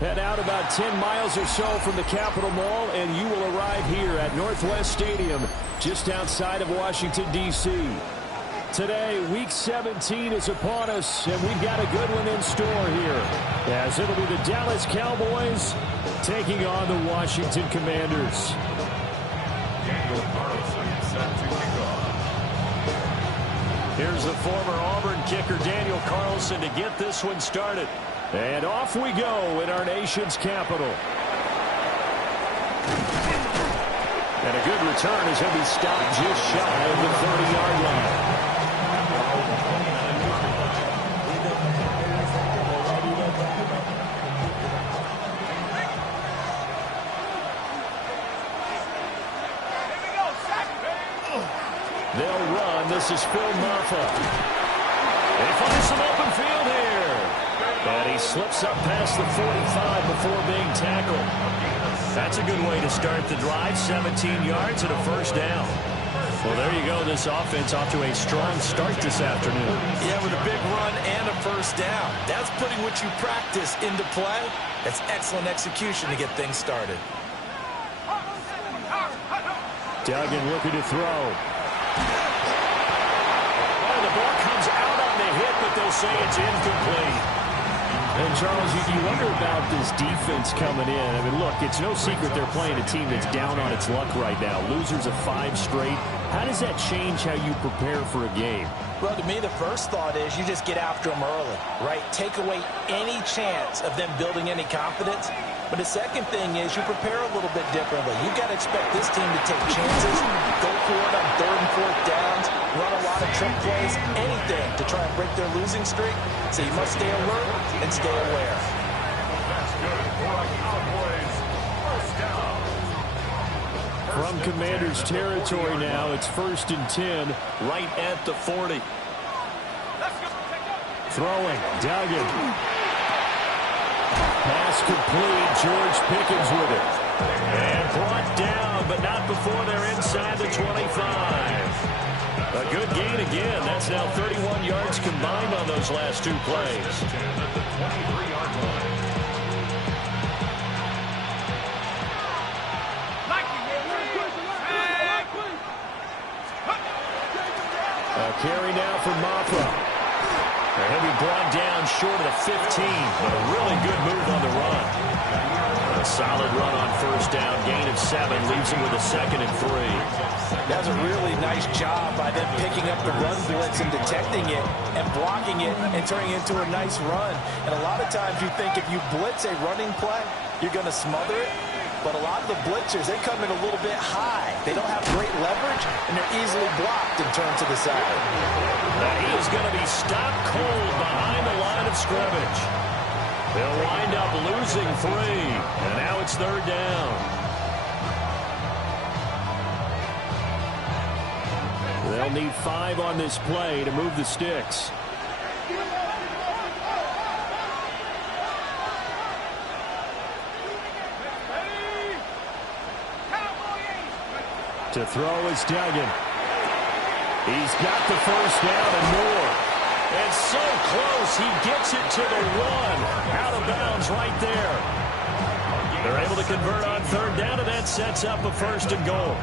Head out about 10 miles or so from the Capitol Mall, and you will arrive here at Northwest Stadium, just outside of Washington, D.C. Today, Week 17 is upon us, and we've got a good one in store here, as it'll be the Dallas Cowboys taking on the Washington Commanders. Here's the former Auburn kicker, Daniel Carlson, to get this one started. And off we go in our nation's capital. And a good return as he'll be stopped just shy of the 30-yard line. They'll run. This is Phil Maffa. They find some open field here. And he slips up past the 45 before being tackled. That's a good way to start the drive. 17 yards and a first down. Well, there you go. This offense off to a strong start this afternoon. Yeah, with a big run and a first down. That's putting what you practice into play. That's excellent execution to get things started. Duggan looking to throw. Oh, the ball comes out on the hit, but they'll say it's incomplete. And, Charles, you wonder about this defense coming in. I mean, look, it's no secret they're playing a team that's down on its luck right now. Losers of 5 straight. How does that change how you prepare for a game? Well, to me, the first thought is you just get after them early, right? Take away any chance of them building any confidence. But the second thing is you prepare a little bit differently. You've got to expect this team to take chances, go for it on 3rd and 4th downs, run a lot of trick plays, anything to try and break their losing streak. So you must stay alert and stay aware. From Commanders territory now, it's 1st and 10, right at the 40. Throwing, Duggan. Pass complete, George Pickens with it. And brought down, but not before they're inside the 25. A good gain again. That's now 31 yards combined on those last 2 plays. A carry now for Maffa. He'll be brought down short of the 15, but a really good move on the run. A solid run on first down, gain of 7, leaves him with a 2nd and 3. That's a really nice job by them picking up the run blitz and detecting it and blocking it and turning it into a nice run. And a lot of times you think if you blitz a running play, you're going to smother it. But a lot of the blitzers, they come in a little bit high. They don't have great leverage, and they're easily blocked and turned to the side. Now he is going to be stopped cold behind the line of scrimmage. They'll wind up losing 3, and now it's 3rd down. They'll need 5 on this play to move the sticks. To throw is Duggan. He's got the first down and more. And so close, he gets it to the 1. Out of bounds right there. They're able to convert on 3rd down, and that sets up a 1st and goal.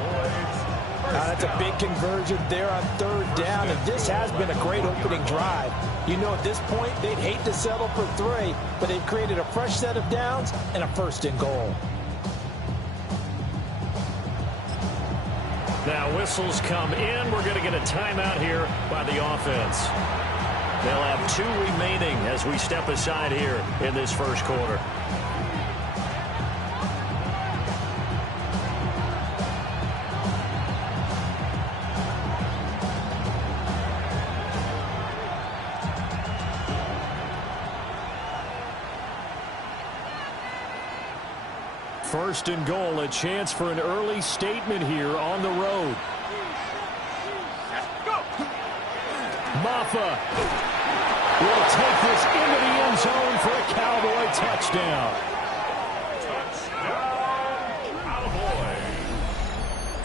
That's a big conversion there on third down, and this has been a great opening drive. You know, at this point, they'd hate to settle for 3, but they've created a fresh set of downs and a first and goal. Now whistles come in. We're going to get a timeout here by the offense. They'll have 2 remaining as we step aside here in this first quarter. First and goal, a chance for an early statement here on the road. Maffa will take this into the end zone for a Cowboy touchdown.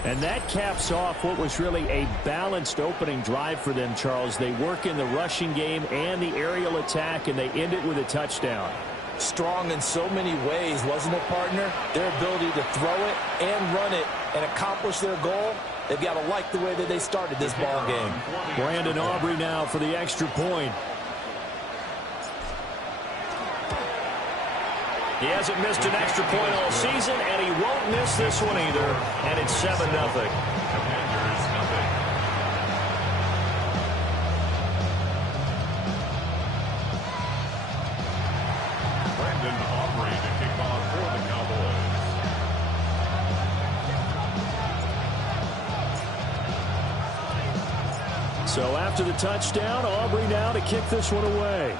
And that caps off what was really a balanced opening drive for them, Charles. They work in the rushing game and the aerial attack, and they end it with a touchdown. Strong in so many ways, wasn't it, partner? Their ability to throw it and run it and accomplish their goal, they've got to like the way that they started this ball game. Brandon Aubrey now for the extra point. He hasn't missed an extra point all season, and he won't miss this one either, and it's 7-0. So after the touchdown, Aubrey now to kick this one away.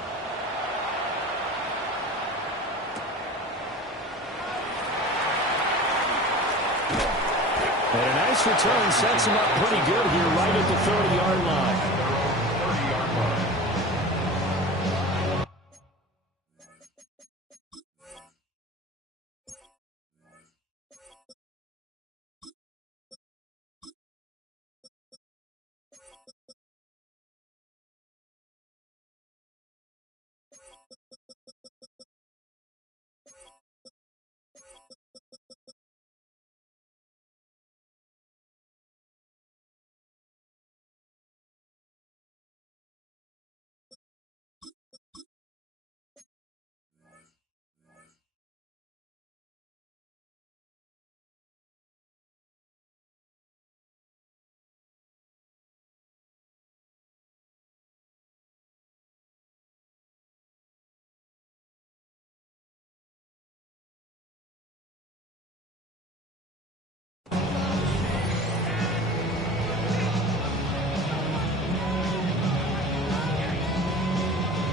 And a nice return sets him up pretty good here right at the 30-yard line.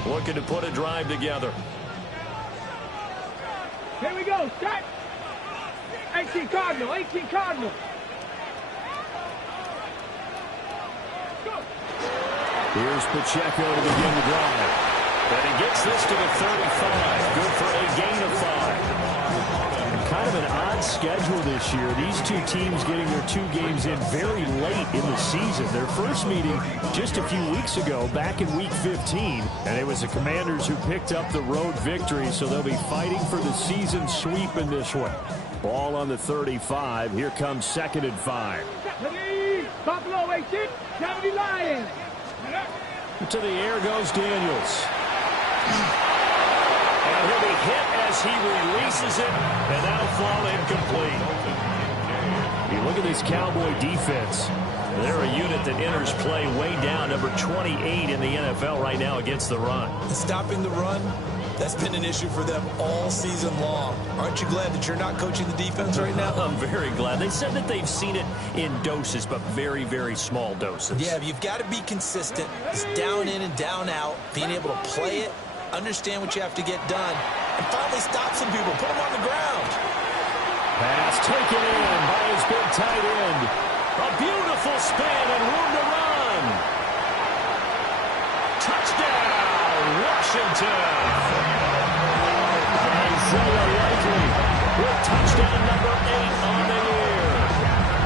Looking to put a drive together. Here we go. Start. 18 Cardinal. 18 Cardinal. Go. Here's Pacheco to begin the drive. And he gets this to the 35. Good for a gain of 5. Kind of an odd schedule this year. These two teams getting their 2 games in very late in the season. Their first meeting just a few weeks ago, back in Week 15. And it was the Commanders who picked up the road victory, so they'll be fighting for the season sweep in this one. Ball on the 35. Here comes 2nd and 5. Buffalo 18. 70 Lions. To the air goes Daniels. And he'll be hit as he releases it, and that'll fall incomplete. You look at this Cowboy defense. They're a unit that enters play way down, number 28 in the NFL right now against the run. Stopping the run, that's been an issue for them all season long. Aren't you glad that you're not coaching the defense right now? I'm very glad. They said that they've seen it in doses, but very, very small doses. Yeah, you've got to be consistent. It's down in and down out, being able to play it, understand what you have to get done, and finally stop some people, put them on the ground. Pass taken in by his big tight end. A beautiful spin and room to run. Touchdown, Washington. Isaiah Likely with touchdown number 8 on the year.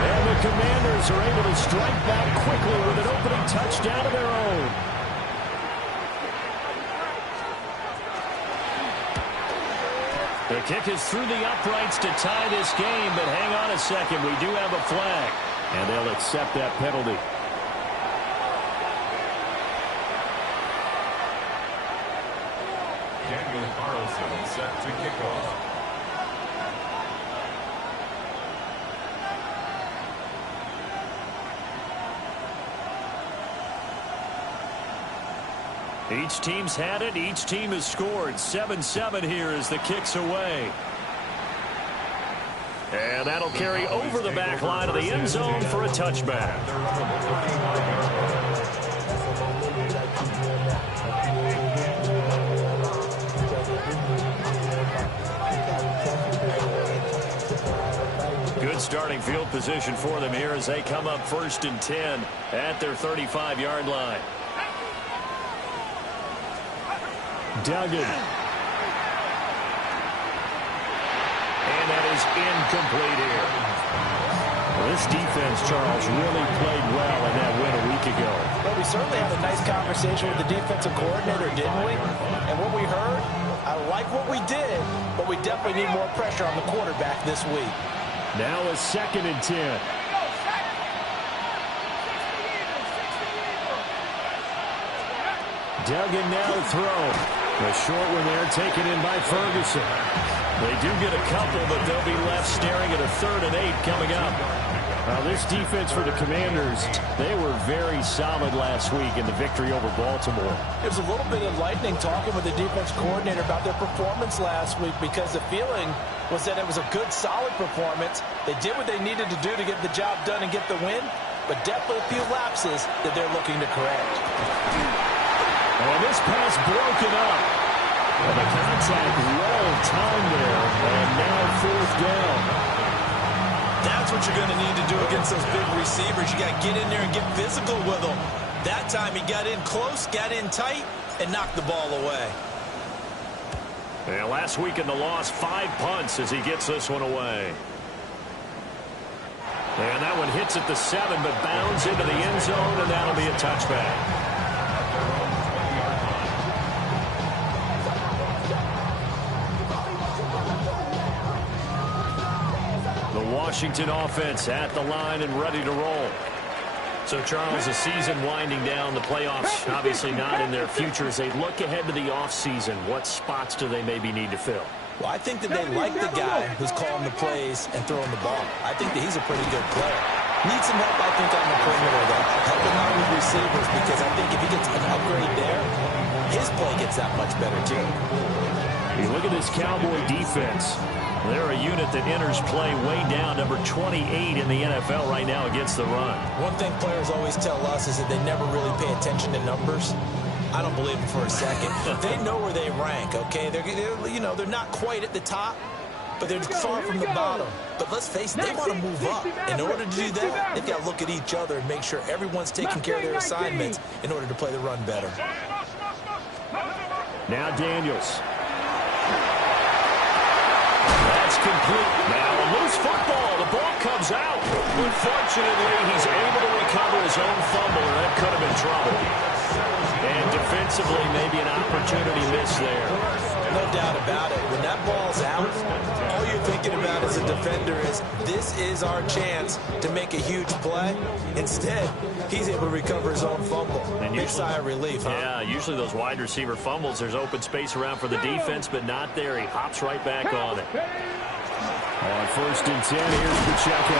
And the Commanders are able to strike back quickly with an opening touchdown of their own. The kick is through the uprights to tie this game, but hang on a second. We do have a flag. And they'll accept that penalty. Daniel Carlson set to kick off. Each team's had it. Each team has scored. 7-7 here as the kick's away. And that'll carry over the back line of the end zone for a touchback. Good starting field position for them here as they come up 1st and 10 at their 35-yard line. Duggan. And that is incomplete here. Well, this defense, Charles, really played well in that win a week ago. Well, we certainly had a nice conversation with the defensive coordinator, didn't we? And what we heard, I like what we did, but we definitely need more pressure on the quarterback this week. Now a 2nd and 10. Duggan now to throw. A short one there taken in by Ferguson. They do get a couple, but they'll be left staring at a 3rd and 8 coming up. This defense for the Commanders, they were very solid last week in the victory over Baltimore. There's a little bit of lightning talking with the defense coordinator about their performance last week because the feeling was that it was a good, solid performance. They did what they needed to do to get the job done and get the win, but definitely a few lapses that they're looking to correct. And this pass broken up. And the contact well timed there, and now 4th down. That's what you're going to need to do against those big receivers. You got to get in there and get physical with them. That time he got in close, got in tight, and knocked the ball away. And last week in the loss, 5 punts as he gets this one away. And that one hits at the 7, but bounds into the end zone, and that'll be a touchback. Washington offense at the line and ready to roll. So, Charles, the season winding down, the playoffs obviously not in their future. As they look ahead to the offseason, what spots do they maybe need to fill? Well, I think that they like the guy who's calling the plays and throwing the ball. I think that he's a pretty good player. Needs some help, I think, on the perimeter, though. Helping out with receivers, because I think if he gets an upgrade there, his play gets that much better, too. You look at this Cowboy defense. They're a unit that enters play way down, number 28 in the NFL right now against the run. One thing players always tell us is that they never really pay attention to numbers. I don't believe them for a second. They know where they rank, okay? They're not quite at the top, but they're far from the bottom. But let's face it, they want to move up. In order to do that, they've got to look at each other and make sure everyone's taking care of their assignments in order to play the run better. Now Daniels. That's complete. Now a loose football. The ball comes out. Unfortunately, he's able to recover his own fumble, and that could have been trouble. And defensively, maybe an opportunity missed there. No doubt about it. When that ball's out, all you're thinking about as a defender is, this is our chance to make a huge play. Instead, he's able to recover his own fumble. And big sigh of relief, huh? Yeah, usually those wide receiver fumbles, there's open space around for the defense, but not there. He hops right back on it. On 1st and 10, here's Pacheco.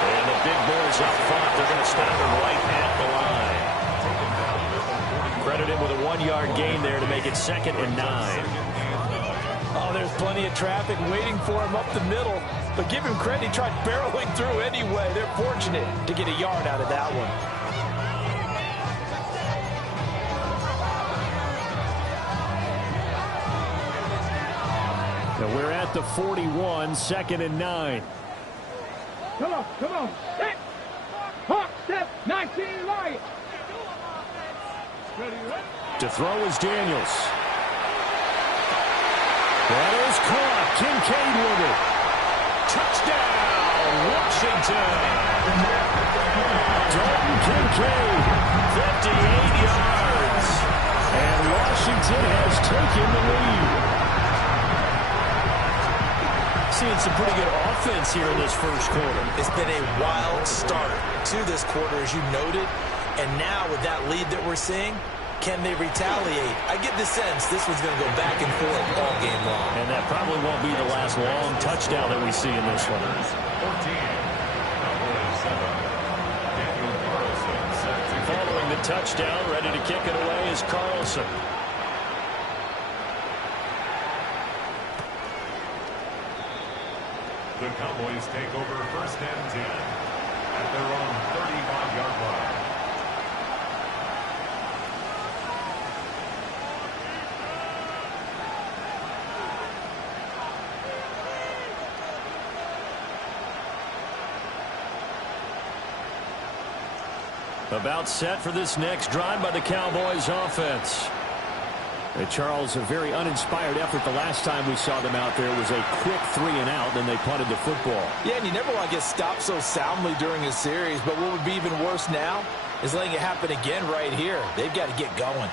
And the big boys up front, they're going to stop him right at the line. Credited with a 1-yard gain there to make it 2nd and 9. Oh, there's plenty of traffic waiting for him up the middle. But give him credit, he tried barreling through anyway. They're fortunate to get a yard out of that one. Now we're at the 41, 2nd and 9. Come on. Step. Hawk, step. 19 right. To throw is Daniels. That is caught. Kincaid with it. Touchdown, Washington. Dalton Kincaid, 58 yards. And Washington has taken the lead. seeing some pretty good offense here in this first quarter. It's been a wild start to this quarter, as you noted. And now with that lead that we're seeing, can they retaliate? I get the sense this one's going to go back and forth all game long. And that probably won't be the last long touchdown that we see in this one. 14. Following the touchdown, ready to kick it away is Carlson. The Cowboys take over first and 10 at their own 35-yard line. About set for this next drive by the Cowboys offense. Charles, a very uninspired effort the last time we saw them out there was a quick 3 and out, then they punted the football. Yeah, and you never want to get stopped so soundly during a series, but what would be even worse now is letting it happen again right here. They've got to get going.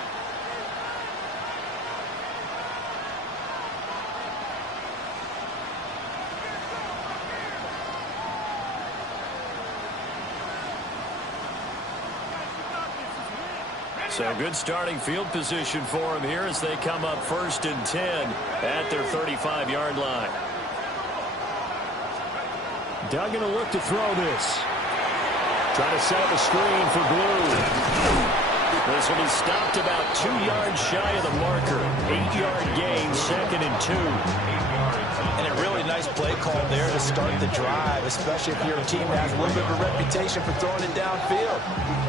So good starting field position for them here as they come up first and 10 at their 35-yard line. Duggan will look to throw this. Try to set up a screen for Blue. This will be stopped about 2 yards shy of the marker. 8-yard gain, 2nd and 2. And a really nice play call there to start the drive, especially if you're a team that has a little bit of a reputation for throwing it downfield.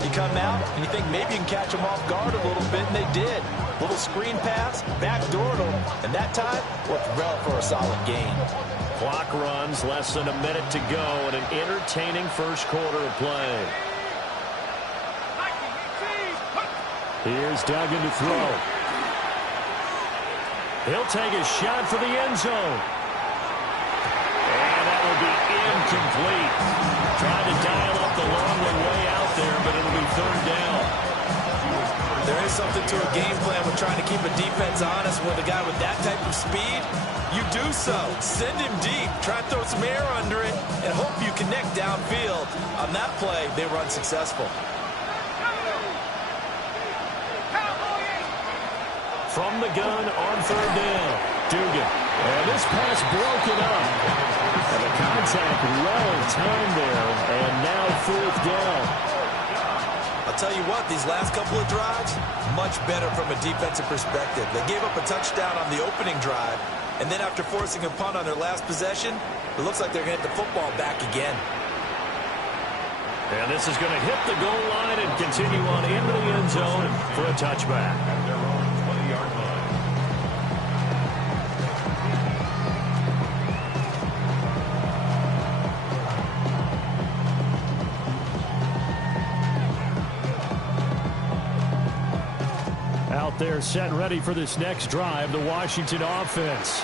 You come out and you think maybe you can catch them off guard a little bit, and they did. Little screen pass, backdoored them, and that time worked well for a solid gain. Clock runs, less than a minute to go, and an entertaining first quarter of play. Here's Duggan to throw. He'll take a shot for the end zone. And that will be incomplete. Trying to dial up the long way out there, but it'll be 3rd down. There is something to a game plan with trying to keep a defense honest with a guy with that type of speed. You do so. Send him deep. Try to throw some air under it and hope you connect downfield. On that play, they were unsuccessful. From the gun on 3rd down. Dugan. And this pass broken up. And the contact well timed there. And now 4th down. I'll tell you what, these last couple of drives, much better from a defensive perspective. They gave up a touchdown on the opening drive, and then after forcing a punt on their last possession, it looks like they're going to hit the football back again. And this is going to hit the goal line and continue on into the end zone for a touchback. At their own 20-yard line. Out there set ready for this next drive, the Washington offense.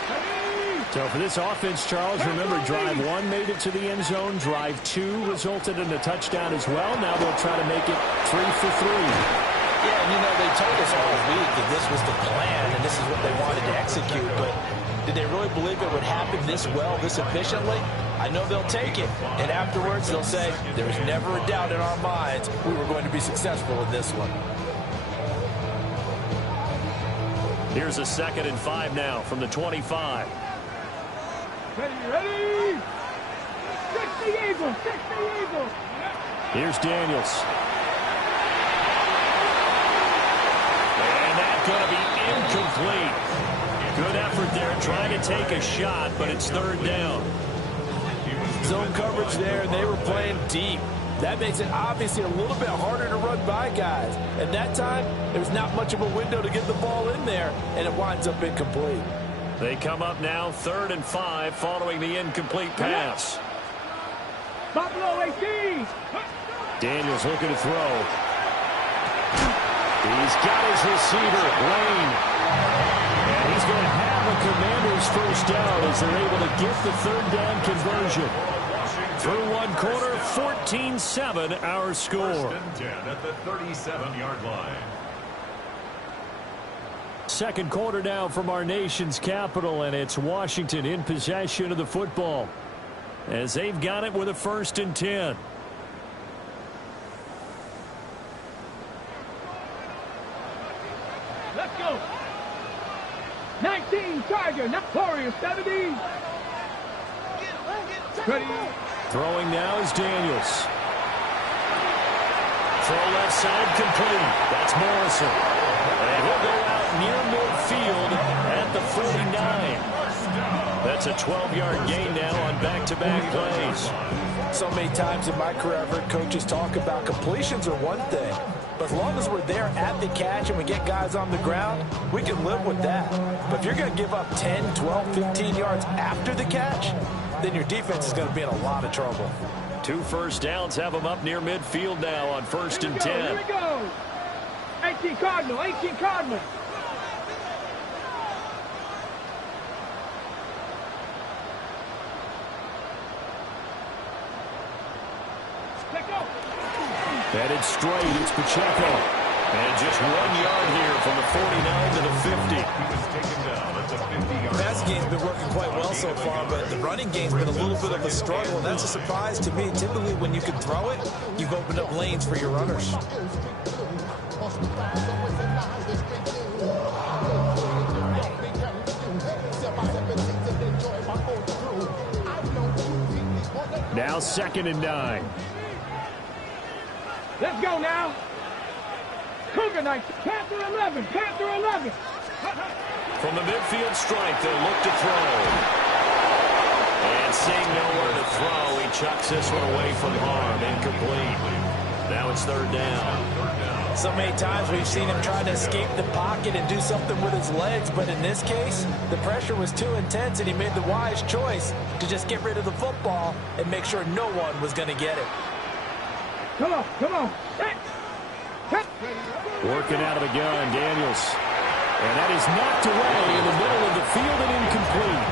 So for this offense, Charles, remember drive 1 made it to the end zone. Drive 2 resulted in a touchdown as well. Now they'll try to make it 3 for 3. Yeah, and you know, they told us all week that this was the plan and this is what they wanted to execute, but did they really believe it would happen this well, this efficiently? I know they'll take it, and afterwards they'll say, there was never a doubt in our minds we were going to be successful in this one. Here's a 2nd and 5 now from the 25. Ready? Stick the Eagles! Stick the Eagles! Here's Daniels. And that's going to be incomplete. Good effort there trying to take a shot, but it's 3rd down. Zone coverage there, and they were playing deep. That makes it obviously a little bit harder to run by guys. At that time, there's not much of a window to get the ball in there, and it winds up incomplete. They come up now 3rd and 5 following the incomplete pass. Buffalo 18! Daniels looking to throw. He's got his receiver, Lane. And he's going to have a Commanders first down as they're able to get the 3rd down conversion. Through 1 quarter, 14-7 our score. First and 10 at the 37-yard line. Second quarter now from our nation's capital, and it's Washington in possession of the football as they've got it with a 1st and 10. Let's go. 19 Charger, not Warriors 70. Ready. Throwing now is Daniels. Throw left side complete. That's Morrison. And he'll go out near midfield at the 49. That's a 12-yard gain now on back-to-back plays. So many times in my career, I've heard coaches talk about completions are one thing. But as long as we're there at the catch and we get guys on the ground, we can live with that. But if you're going to give up 10, 12, 15 yards after the catch, then your defense is going to be in a lot of trouble. 2 first downs have them up near midfield now on 1st and 10. Here we go. 18 Cardinal, 18 Cardinal. Headed straight, it's Pacheco. And just 1 yard here from the 49 to the 50. He was taken down at the 50-yard line. Pass game's been working quite well so far, but the running game's been a little bit of a struggle, and that's a surprise to me. Typically, when you can throw it, you've opened up lanes for your runners. Now 2nd and 9. Let's go now. Cougar Knights, Panther 11, Panther 11. From the midfield stripe, they'll look to throw. And seeing nowhere to throw, he chucks this one away from harm. Incomplete. Now it's 3rd down. So many times we've seen him try to escape the pocket and do something with his legs, but in this case, the pressure was too intense and he made the wise choice to just get rid of the football and make sure no one was going to get it. Come on, come on. Hey. Working out of the gun, Daniels. And that is knocked away in the middle of the field and incomplete.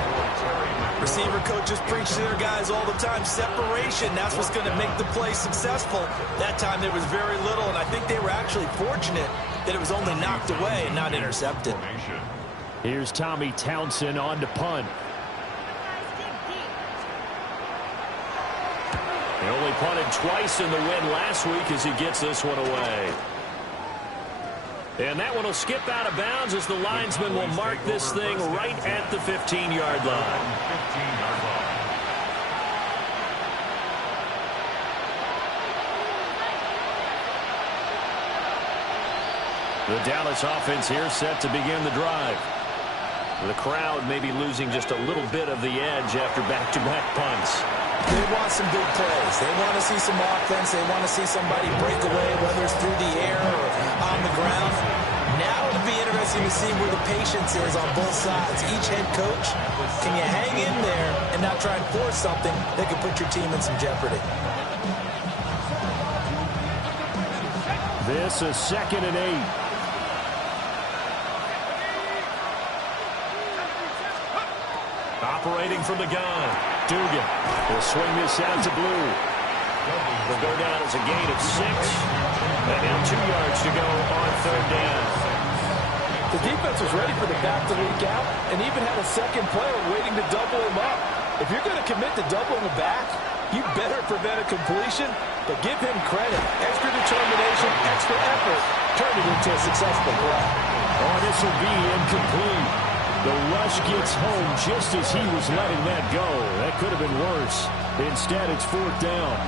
Receiver coaches preach to their guys all the time, separation. That's what's going to make the play successful. That time there was very little, and I think they were actually fortunate that it was only knocked away and not intercepted. Here's Tommy Townsend on to punt. He only punted twice in the win last week as he gets this one away. And that one will skip out of bounds as the linesman will mark this thing right at the 15-yard line. The Dallas offense here set to begin the drive. The crowd may be losing just a little bit of the edge after back-to-back punts. They want some big plays. They want to see some offense. They want to see somebody break away, whether it's through the air or on the ground. Now it'll be interesting to see where the patience is on both sides. Each head coach, can you hang in there and not try and force something that could put your team in some jeopardy? This is 2nd and 8. Operating from the gun. Dugan will swing this out to Blue. Will go down as a gain of 6. And now 2 yards to go on 3rd down. The defense was ready for the back to leak out and even had a second player waiting to double him up. If you're going to commit to doubling the back, you better prevent a completion, but give him credit. Extra determination, extra effort, turned it into a successful play. Oh, this will be incomplete. The rush gets home just as he was letting that go. That could have been worse. Instead, it's 4th down.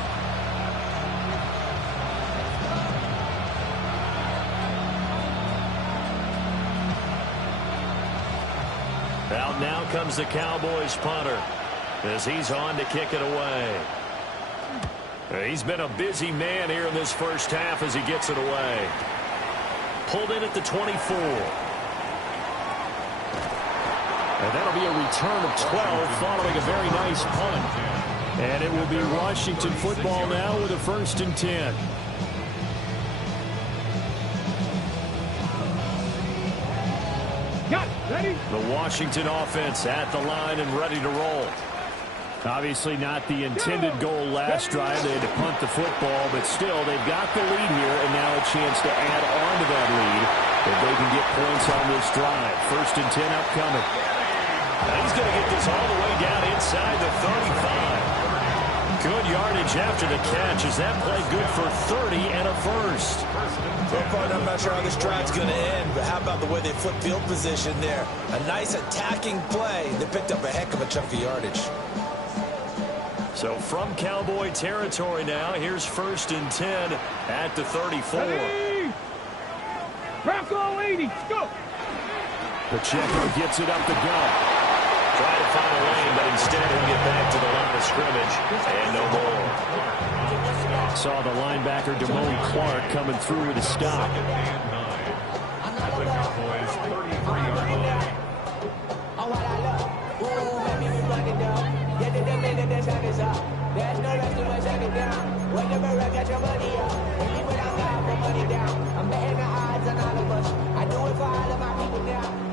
Out now comes the Cowboys punter as he's on to kick it away. He's been a busy man here in this first half as he gets it away. Pulled in at the 24. And that'll be a return of 12 following a very nice punt. And it will be Washington football now with a 1st and 10. Got it. Ready? The Washington offense at the line and ready to roll. Obviously not the intended goal last drive. They had to punt the football, but still, they've got the lead here, and now a chance to add on to that lead if they can get points on this drive. 1st and 10 upcoming. Now he's going to get this all the way down inside the 35. Good yardage after the catch. Is that play good for 30 and a first? So far, I'm not sure how this drive's going to end, but how about the way they flip field position there? A nice attacking play. They picked up a heck of a chunk of yardage. So from Cowboy territory now, here's 1st and 10 at the 34. Ready? Bronco 80, go! Pacheco gets it up the gut. Try to find a lane, but instead he'll get back to the line of scrimmage, and no more. Saw the linebacker, Damone Clark, coming through with a stop. At the Cowboys' 33-yard line.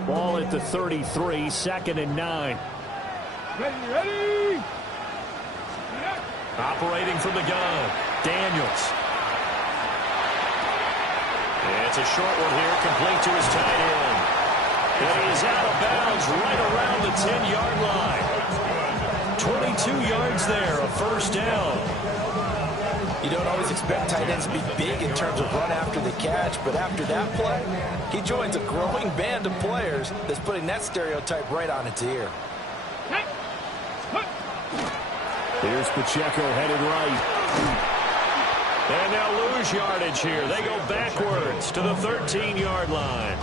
Ball at the 33, 2nd and 9. Ready? Operating from the gun, Daniels. It's a short one here, complete to his tight end. And he's out of bounds right around the 10-yard line. 22 yards there, a first down. You don't always expect tight ends to be big in terms of run after the catch, but after that play, he joins a growing band of players that's putting that stereotype right on its ear. Here's Pacheco headed right. And they'll lose yardage here. They go backwards to the 13-yard line.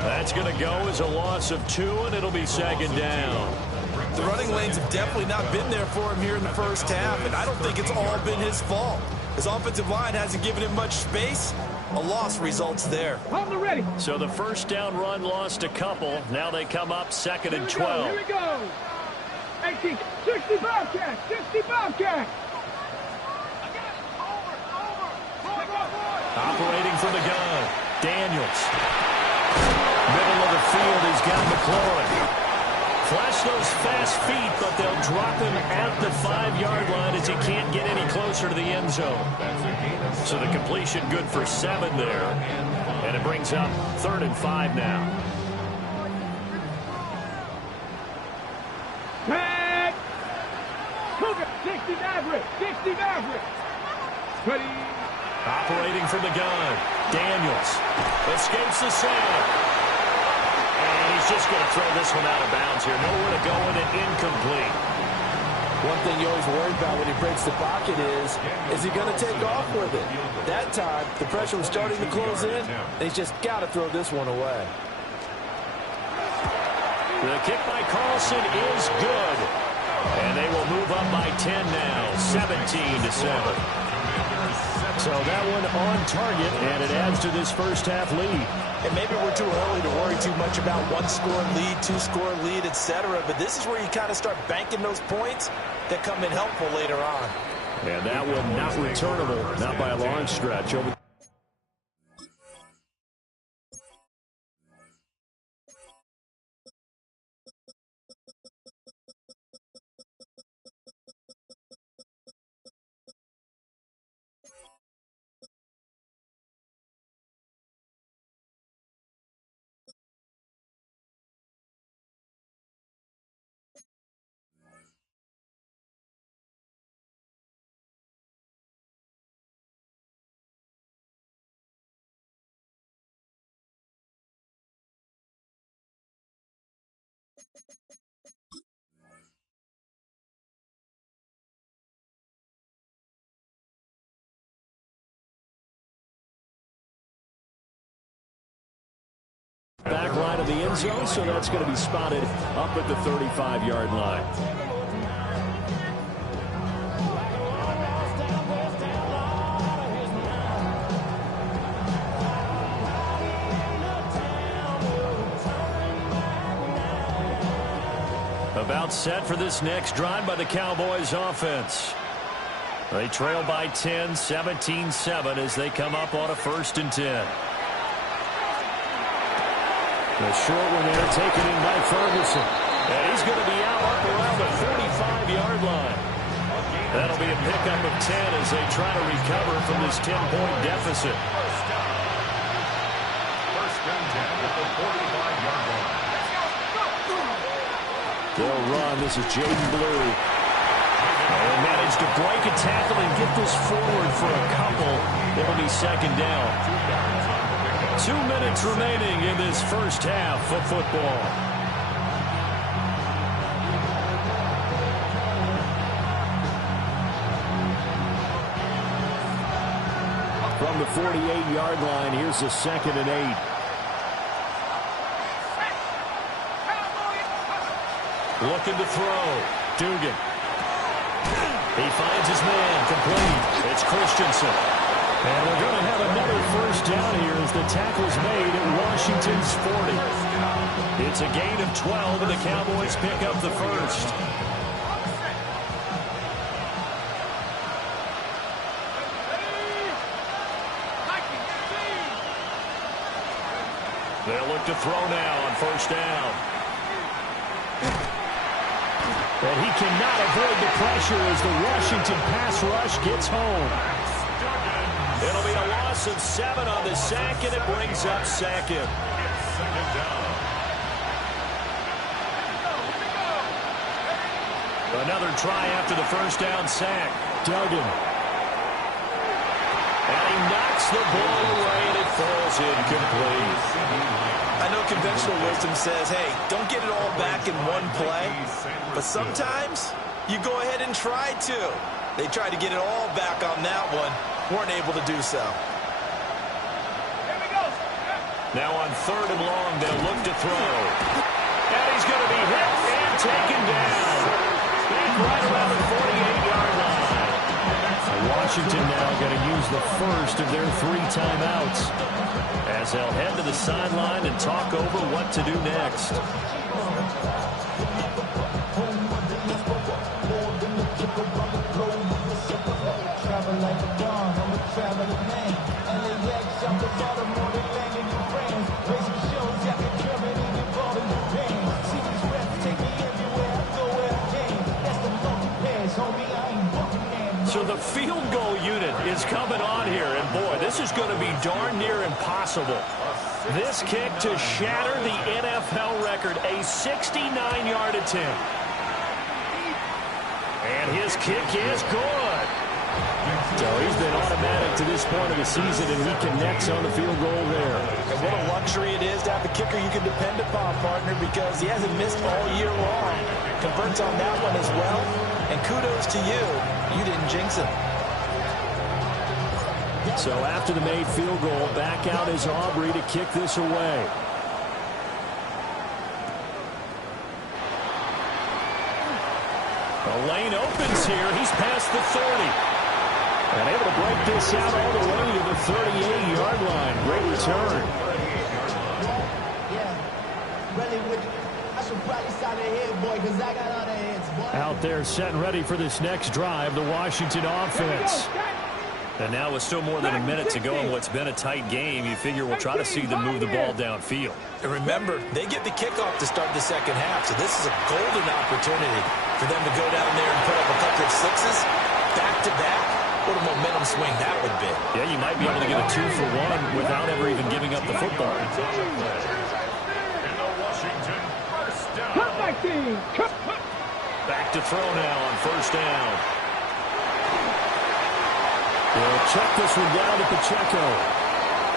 That's going to go as a loss of 2, and it'll be 2nd down. The running lanes have definitely not been there for him here in the first half, and I don't think it's all been his fault. His offensive line hasn't given him much space. A loss results there. On the ready. So the first down run lost a couple. Now they come up 2nd and 12. Here we go. 18, 60 Bobcat, 60 Bobcat. Operating from the gun, Daniels. Middle of the field, he's got McLaurin. Flash those fast feet, but they'll drop him at the 5-yard line as he can't get any closer to the end zone. So the completion good for 7 there. And it brings up 3rd and 5 now. Tag. Cougar, 60 Maverick, 60 Maverick. Ready. Operating from the gun, Daniels escapes the sack. And he's just going to throw this one out of bounds here. Nowhere to go with it, incomplete. One thing you always worry about when he breaks the pocket is he going to take off with it? That time, the pressure was starting to close in, and he's just got to throw this one away. The kick by Carlson is good. And they will move up by 10 now, 17-7. So that one on target, and it adds to this first half lead. And maybe we're too early to worry too much about 1-score lead, 2-score lead, etc. But this is where you kind of start banking those points that come in helpful later on. And that one not returnable, not by a long stretch. Over. Back line of the end zone, so that's going to be spotted up at the 35-yard line. About set for this next drive by the Cowboys offense. They trail by 10, 17-7 as they come up on a 1st and 10. The short one there taken in by Ferguson. And he's going to be out up around the 45-yard That'll be a pickup of 10 as they try to recover from this 10-point deficit. First and 10 at the 45-yard line. They'll run. This is Jaden Blue. They managed to break a tackle and get this forward for a couple. It'll be second down. 2 minutes remaining in this first half of football. From the 48-yard line, here's the 2nd and 8. Looking to throw. Dugan. He finds his man. Complete. It's Christensen. And we're going to have another first down here as the tackle's made at Washington's 40. It's a gain of 12, and the Cowboys pick up the first. They'll look to throw now on first down. But he cannot avoid the pressure as the Washington pass rush gets home. It'll be a loss of 7 on the sack, and it brings up second. Second down. Another try after the first down sack. Duggan. And he knocks the ball away, and it falls incomplete. I know conventional wisdom says, hey, don't get it all back in one play. But sometimes you go ahead and try to. They tried to get it all back on that one. Weren't able to do so. Now on 3rd and long, they'll look to throw. And he's going to be hit and taken down. Back right around the 48-yard line. Washington now going to use the first of their 3 timeouts as they'll head to the sideline and talk over what to do next. So the field goal unit is coming on here, and boy, this is going to be darn near impossible. This kick to shatter the NFL record, a 69-yard attempt. And his kick is good. So he's been automatic to this point of the season, and he connects on the field goal there. And what a luxury it is to have a kicker you can depend upon, partner, because he hasn't missed all year long. Converts on that one as well. And kudos to you. You didn't jinx him. So after the made field goal, back out is Aubrey to kick this away. The lane opens here. He's past the 30. And able to break this out all the way to the 38-yard line. Great return. Out there set and ready for this next drive, the Washington offense. And now with still more than a minute to go in what's been a tight game, you figure we'll try to see them move the ball downfield. And remember, they get the kickoff to start the second half, so this is a golden opportunity for them to go down there and put up a couple of sixes back-to-back. What a momentum swing that would be. Yeah, you might be able to get a 2-for-1 without ever even giving up the football. Back to throw now on first down. They'll check this one down to Pacheco.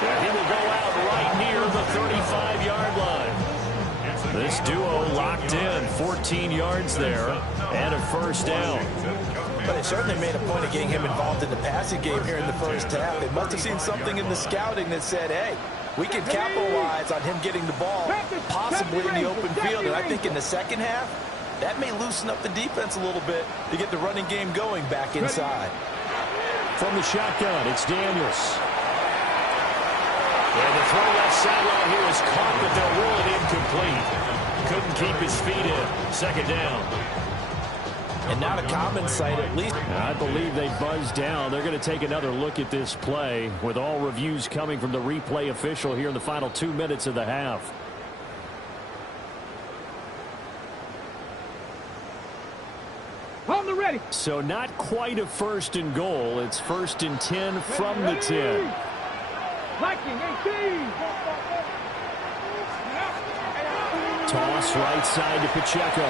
And he will go out right near the 35-yard line. This duo locked in, 14 yards there, and a first down. But they certainly made a point of getting him involved in the passing game here in the first half. They must have seen something in the scouting that said, hey, we can capitalize on him getting the ball, possibly in the open field. And I think in the second half, that may loosen up the defense a little bit to get the running game going back inside. From the shotgun, it's Daniels. And the throw left sideline here is caught, but they'll rule it incomplete. Couldn't keep his feet in. Second down. And not a common sight, at least. I believe they buzzed down. They're going to take another look at this play with all reviews coming from the replay official here in the final 2 minutes of the half. On the ready. So not quite a 1st and goal. It's 1st and 10 from the 10. Toss right side to Pacheco.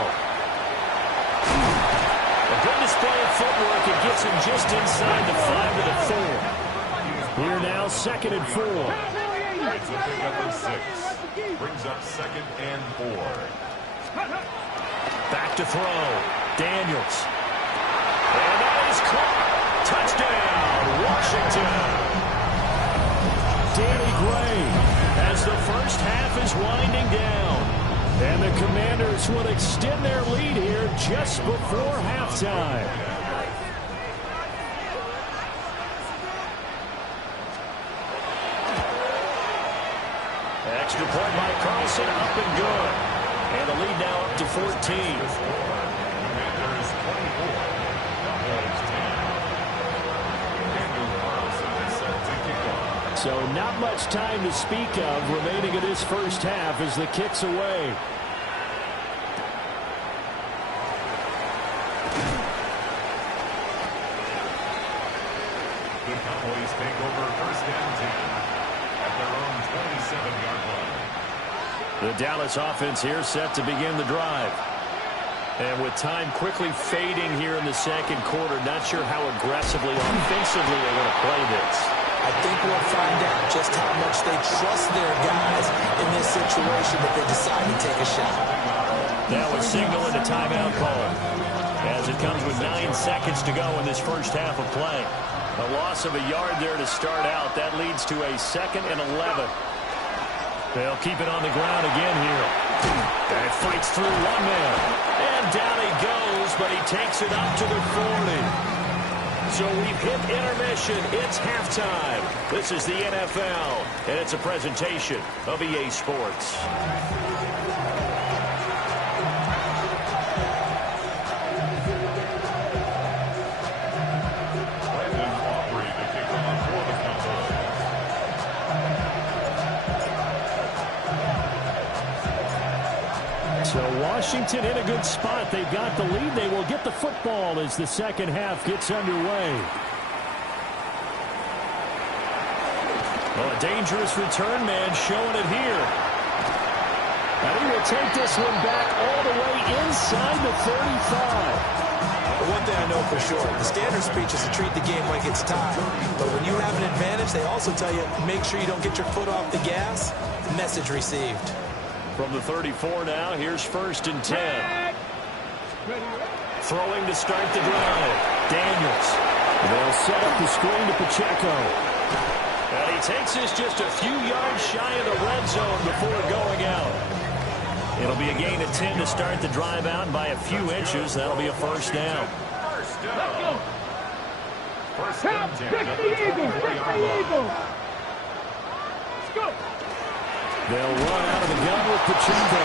A good display of footwork. It gets him just inside the 5 to the 4. Here now, 2nd and 4. That's a pickup of 6. Brings up 2nd and 4. Back to throw. Daniels. And that is caught. Touchdown, Washington. Danny Gray as the first half is winding down. And the Commanders will extend their lead here just before halftime. Extra point by Carlson, up and good. And the lead now up to 14. Commanders 24. Cowboys 10. Daniel Carlson is set to kick off. So not much time to speak of remaining in this first half as the kick's away. The Cowboys take over 1st and 10 at their own 27-yard line. The Dallas offense here set to begin the drive. And with time quickly fading here in the 2nd quarter, not sure how aggressively offensively they're going to play this. I think we'll find out just how much they trust their guys in this situation that they decide to take a shot. That was signaling a timeout call as it comes with 9 seconds to go in this first half of play. A loss of a yard there to start out. That leads to a 2nd and 11. They'll keep it on the ground again here. And it fights through one man. And down he goes, but he takes it up to the 40. So we've hit intermission. It's halftime. This is the NFL, and it's a presentation of EA Sports. So Washington in a good spot. They've got the lead. They will get the football as the 2nd half gets underway. Well, a dangerous return man showing it here. And he will take this one back all the way inside the 35. But one thing I know for sure, the standard speech is to treat the game like it's tied. But when you have an advantage, they also tell you, make sure you don't get your foot off the gas. Message received. From the 34 now, here's 1st and 10. Throwing to start the drive. Daniels. They'll set up the screen to Pacheco. And he takes this just a few yards shy of the red zone before going out. It'll be a gain of 10 to start the drive out, and by a few inches, that'll be a 1st down. First down. 1st and 10 Pick at the the Eagles! Pick 24-yard the line. Eagles! Let's go! They'll run out of the gun with Pacheco.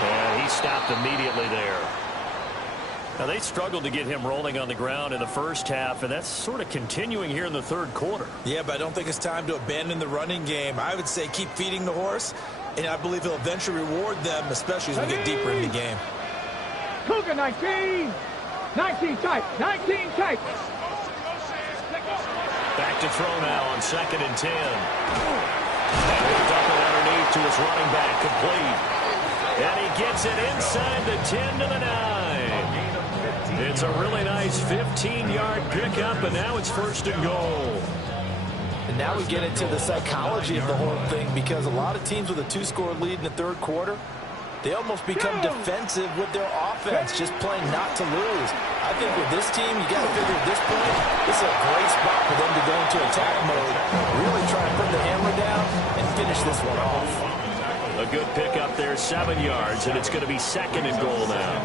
And he stopped immediately there. Now, they struggled to get him rolling on the ground in the first half, and that's sort of continuing here in the 3rd quarter. Yeah, but I don't think it's time to abandon the running game. I would say keep feeding the horse, and I believe he'll eventually reward them, especially as we get deeper in the game. Cougar 19! 19 tight! 19 tight! Back to throw now on 2nd and 10. And he'll dump it underneath to his running back, complete. And he gets it inside the 10 to the 9. It's a really nice 15-yard pickup, and now it's 1st and goal. And now we get into the psychology of the whole thing, because a lot of teams with a 2-score lead in the 3rd quarter, they almost become defensive with their offense, just playing not to lose. I think with this team, you got to figure at this point, this is a great spot for them to go into attack mode, really try to put the hammer down and finish this one off. A good pickup there, 7 yards, and it's going to be 2nd and goal now.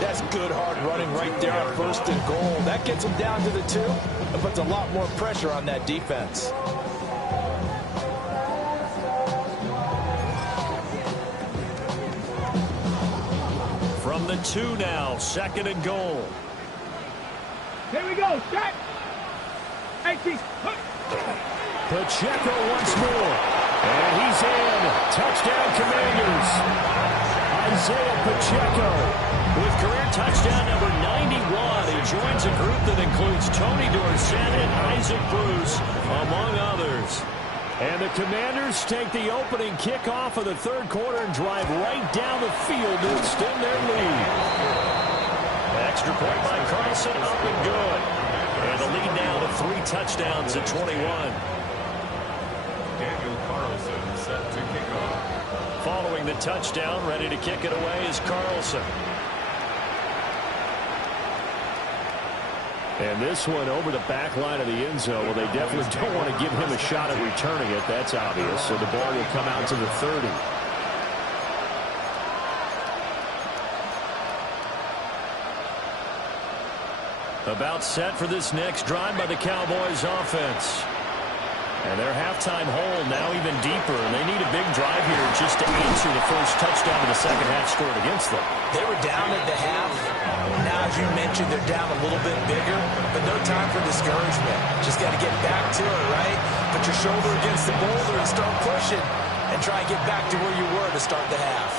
That's good hard running right there on 1st and goal. That gets them down to the 2 and puts a lot more pressure on that defense. From the 2 now, 2nd and goal. Here we go, set! 18. Pacheco once more. And he's in. Touchdown, Commanders. Isaiah Pacheco With career touchdown number 91, he joins a group that includes Tony Dorsett and Isaac Bruce, among others. And the Commanders take the opening kickoff of the third quarter and drive right down the field to extend their lead. Extra point by Carlson, up and good. And the lead now to 3 touchdowns at 21. Daniel Carlson set to kick off. Following the touchdown, ready to kick it away is Carlson. And this one over the back line of the end zone. Well, they definitely don't want to give him a shot at returning it. That's obvious. So the ball will come out to the 30. About set for this next drive by the Cowboys offense. And their halftime hole now even deeper, and they need a big drive here just to answer the first touchdown of the second half scored against them. They were down at the half. Now, as you mentioned, they're down a little bit bigger, but no time for discouragement. Just got to get back to it, right? Put your shoulder against the boulder and start pushing, and try and get back to where you were to start the half.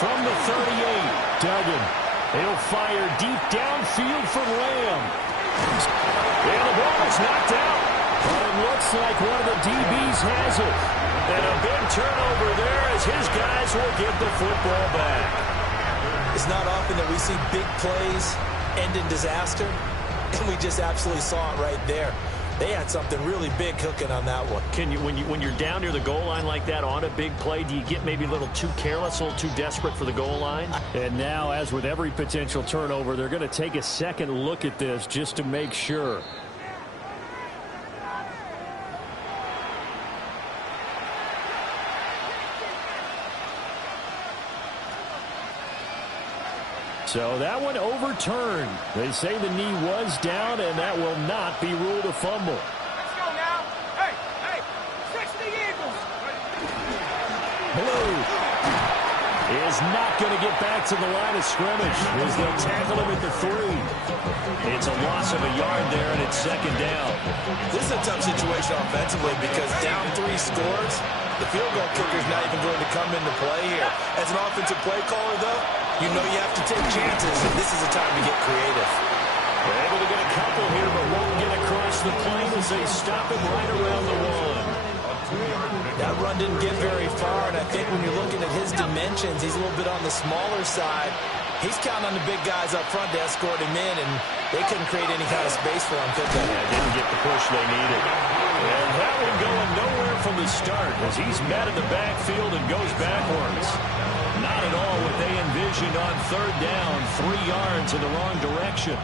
From the 38, Duggan. He'll fire deep downfield from Lamb. And the ball is knocked out. But it looks like one of the DBs has it. And a big turnover there as his guys will get the football back. It's not often that we see big plays end in disaster, and we just absolutely saw it right there. They had something really big cooking on that one. Can you, when you're down near the goal line like that on a big play, do you get maybe a little too careless, a little too desperate for the goal line? And now, as with every potential turnover, they're going to take a second look at this just to make sure. So that one overturned. They say the knee was down, and that will not be ruled a fumble. Let's go now. Hey, 60 Eagles. Blue is not going to get back to the line of scrimmage as they'll tackle him at the 3. It's a loss of a yard there, and it's second down. This is a tough situation offensively because down 3 scores, the field goal kicker's not even going to come into play here. As an offensive play caller, though, you know you have to take chances, and this is a time to get creative. They're able to get a couple here, but won't get across the plane as they stop him right around the 1. That run didn't get very far, and I think when you're looking at his dimensions, he's a little bit on the smaller side. He's counting on the big guys up front to escort him in, and they couldn't create any kind of space for him, could they? Yeah, didn't get the push they needed. And that one going nowhere from the start as he's met in the backfield and goes backwards. Not at all what they envisioned on third down, 3 yards in the wrong direction.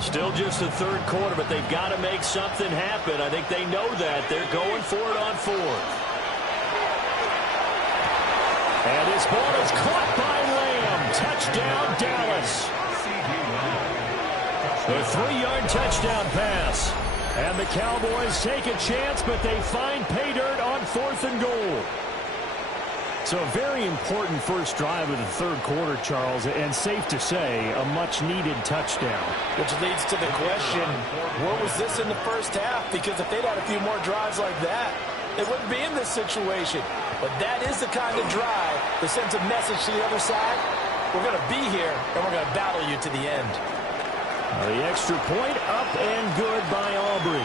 Still just the third quarter, but they've got to make something happen. I think they know that. They're going for it on 4th. And this ball is caught by Lamb. Touchdown, Dallas. A 3-yard touchdown pass. And the Cowboys take a chance, but they find pay dirt on 4th and goal. So a very important first drive of the third quarter, Charles, and safe to say, a much-needed touchdown. Which leads to the question, where was this in the first half? Because if they'd had a few more drives like that, they wouldn't be in this situation. But that is the kind of drive that sends a message to the other side. We're going to be here, and we're going to battle you to the end. The extra point up and good by Aubrey.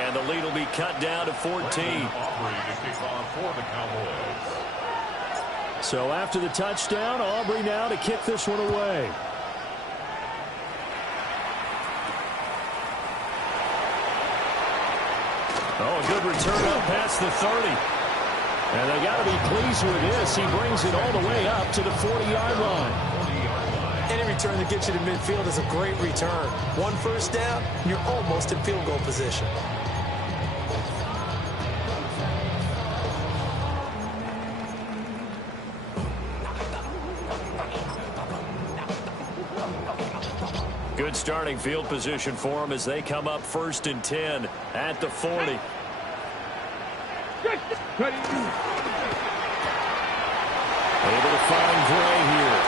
And the lead will be cut down to 14. Aubrey to kick off for the Cowboys. So after the touchdown, Aubrey now to kick this one away. Oh, a good return up past the 30. And they got to be pleased with this. He brings it all the way up to the 40-yard line. Any return that gets you to midfield is a great return. 1 first down, you're almost in field goal position. Good starting field position for them as they come up 1st and 10 at the 40. Able to find Gray here.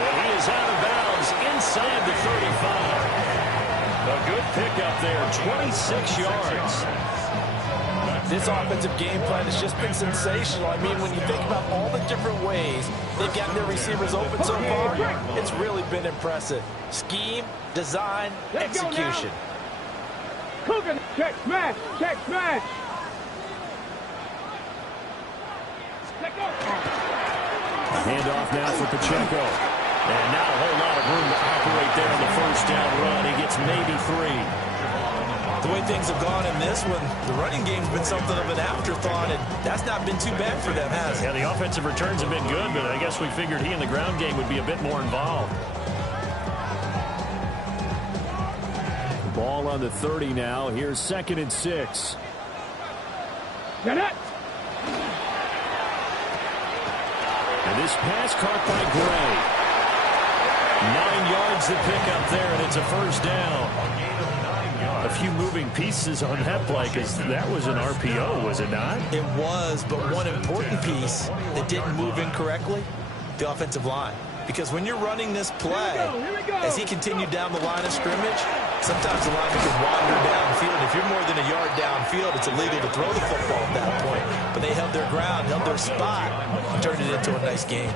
And he is out of bounds is inside the 35. A good pickup there, 26 yards. This offensive game plan has just been sensational. I mean, when you think about all the different ways they've gotten their receivers open so far, it's really been impressive. Scheme, design, execution. Cooking. Check smash. Check smash. Let go. Handoff now for Pacheco. And not a whole lot of room to operate there on the first down run. He gets maybe 3. The way things have gone in this one, the running game's been something of an afterthought, and that's not been too bad for them, has it? Yeah, the offensive returns have been good, but I guess we figured he in the ground game would be a bit more involved. Ball on the 30 now. Here's 2nd and 6. Get it. And this pass caught by Gray. 9 yards to pick up there, and it's a first down. A few moving pieces on that play because that was an RPO, was it not? It was, but one important piece that didn't move incorrectly, the offensive line. Because when you're running this play, as he continued down the line of scrimmage, sometimes the lineman can wander downfield. If you're more than a yard downfield, it's illegal to throw the football at that point. But they held their ground, held their spot, and turned it into a nice game.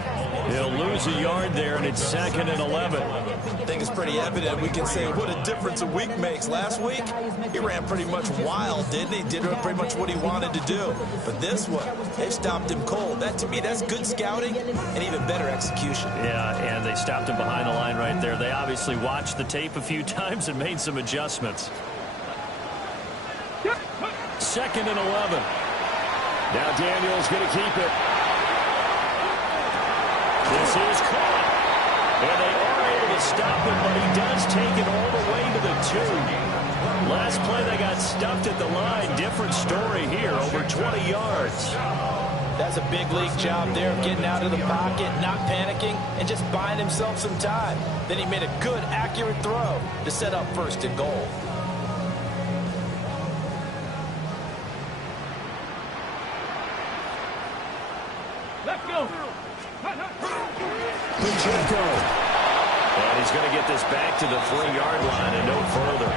They'll lose a yard there, and it's 2nd and 11. I think it's pretty evident. We can say what a difference a week makes. Last week, he ran pretty much wild, didn't he? Did pretty much what he wanted to do. But this one, they stopped him cold. That, to me, that's good scouting and even better execution. Yeah, and they stopped him behind the line right there. They obviously watched the tape a few times and made some adjustments. 2nd and 11. Now Daniel's going to keep it. This is caught. And they are able to stop him, but he does take it all the way to the 2. Last play they got stuffed at the line. Different story here, over 20 yards. That's a big league job there of getting out of the pocket, not panicking, and just buying himself some time. Then he made a good, accurate throw to set up 1st and goal. Let's go. Pacheco. And he's going to get this back to the 3-yard line and no further.